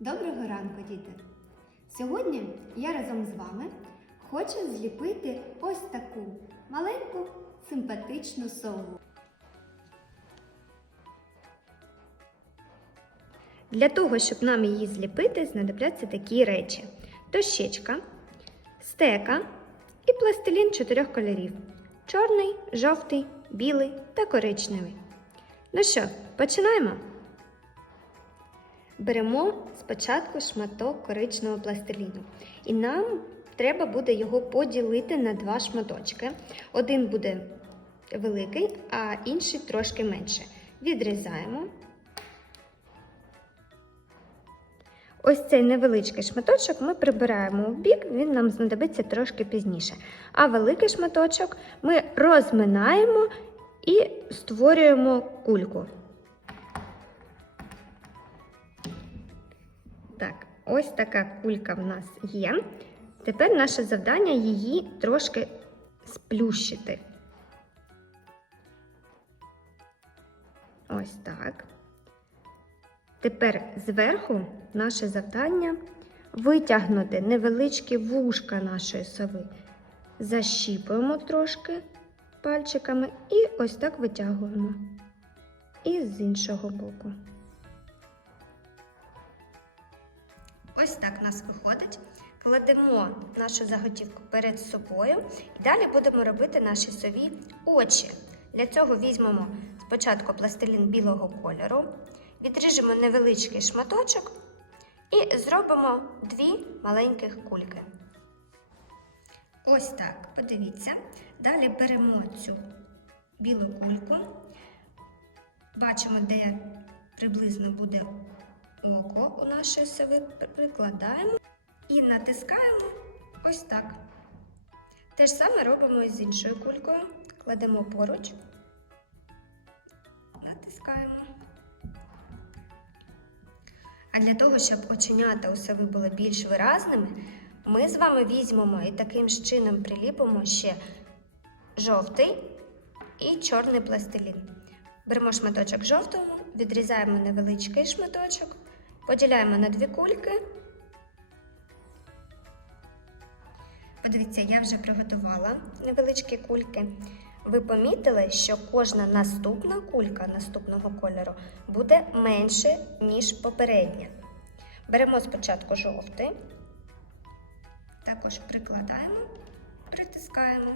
Доброго ранку, діти! Сьогодні я разом з вами хочу зліпити ось таку маленьку симпатичну сову. Для того, щоб нам її зліпити, знадобляться такі речі: дощечка, стека і пластилін чотирьох кольорів: чорний, жовтий, білий та коричневий. Ну що, починаємо? Беремо спочатку шматок коричневого пластиліну, і нам треба буде його поділити на два шматочки. Один буде великий, а інший трошки менше. Відрізаємо. Ось цей невеличкий шматочок ми прибираємо в бік, він нам знадобиться трошки пізніше. А великий шматочок ми розминаємо і створюємо кульку. Так, ось така кулька в нас є. Тепер наше завдання її трошки сплющити. Ось так. Тепер зверху наше завдання витягнути невеличкі вушка нашої сови. Защіпуємо трошки пальчиками і ось так витягуємо. І з іншого боку. Ось так у нас виходить. Кладемо нашу заготівку перед собою і далі будемо робити наші сові очі. Для цього візьмемо спочатку пластилін білого кольору, відріжемо невеличкий шматочок і зробимо дві маленьких кульки. Ось так, подивіться. Далі беремо цю білу кульку, бачимо, де приблизно буде око у нашої сови, прикладаємо і натискаємо ось так. Те ж саме робимо і з іншою кулькою. Кладемо поруч, натискаємо. А для того, щоб оченята у сови були більш виразними, ми з вами візьмемо і таким ж чином приліпимо ще жовтий і чорний пластилін. Беремо шматочок жовтого, відрізаємо невеличкий шматочок, поділяємо на дві кульки. Подивіться, я вже приготувала невеличкі кульки. Ви помітили, що кожна наступна кулька наступного кольору буде менше, ніж попередня. Беремо спочатку жовтий, також прикладаємо, притискаємо.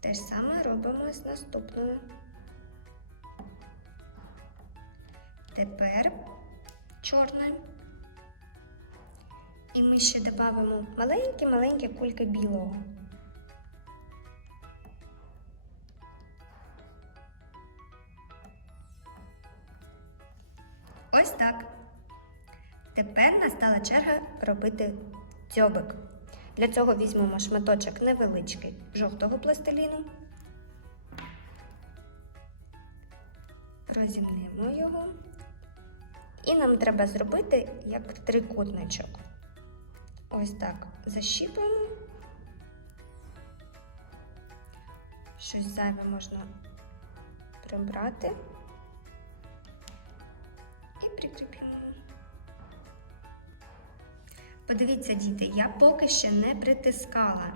Те ж саме робимо з наступною. Тепер чорне. І ми ще додамо маленькі-маленькі кульки білого. Ось так. Тепер настала черга робити дзьобик. Для цього візьмемо шматочок невеличкий жовтого пластиліну, розімнемо його. І нам треба зробити як трикутничок. Ось так защіпуємо. Щось зайве можна прибрати і прикріпимо. Подивіться, діти, я поки ще не притискала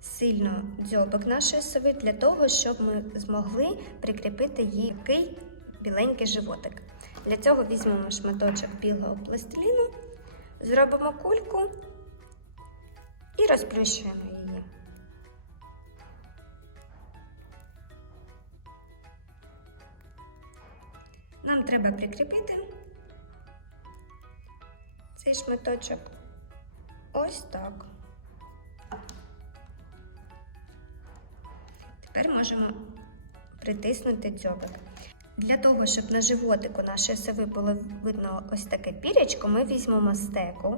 сильно дзьобик нашої сови для того, щоб ми змогли прикріпити їй такий біленький животик. Для цього візьмемо шматочок білого пластиліну, зробимо кульку і розплющуємо її. Нам треба прикріпити цей шматочок ось так. Тепер можемо притиснути дзьобик. Для того, щоб на животику нашої сови було видно ось таке пірячко, ми візьмемо стеку.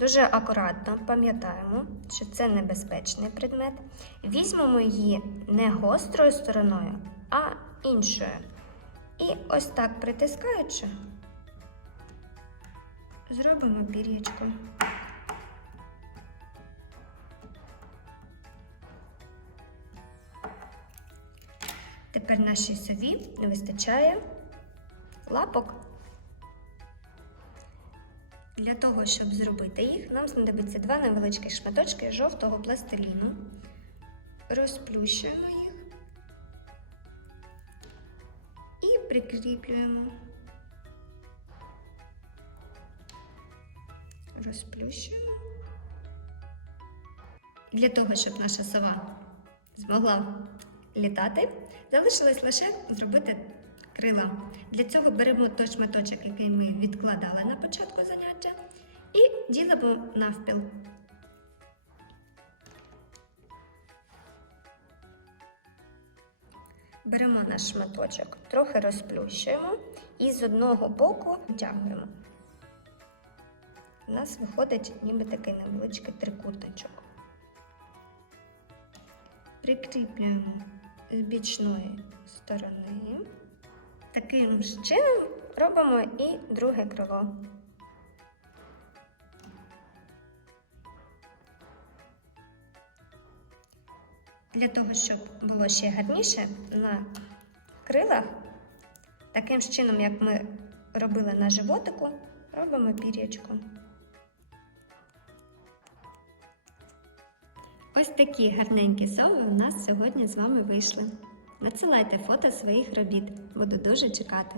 Дуже акуратно пам'ятаємо, що це небезпечний предмет. Візьмемо її не гострою стороною, а іншою. І ось так притискаючи, зробимо пір'ячко. Тепер нашій сові не вистачає лапок. Для того, щоб зробити їх, нам знадобиться два невеличкі шматочки жовтого пластиліну. Розплющуємо їх і прикріплюємо. Розплющуємо. Для того, щоб наша сова змогла літати, залишилось лише зробити крила. Для цього беремо той шматочок, який ми відкладали на початку заняття, і ділимо навпіл. Беремо наш шматочок, трохи розплющуємо і з одного боку втягуємо. У нас виходить ніби такий невеличкий трикутничок. Прикріплюємо з бічної сторони. Таким ж чином робимо і друге крило. Для того, щоб було ще гарніше на крилах, таким ж чином, як ми робили на животику, робимо пір'ячко. Ось такі гарненькі сови у нас сьогодні з вами вийшли. Надсилайте фото своїх робіт, буду дуже чекати.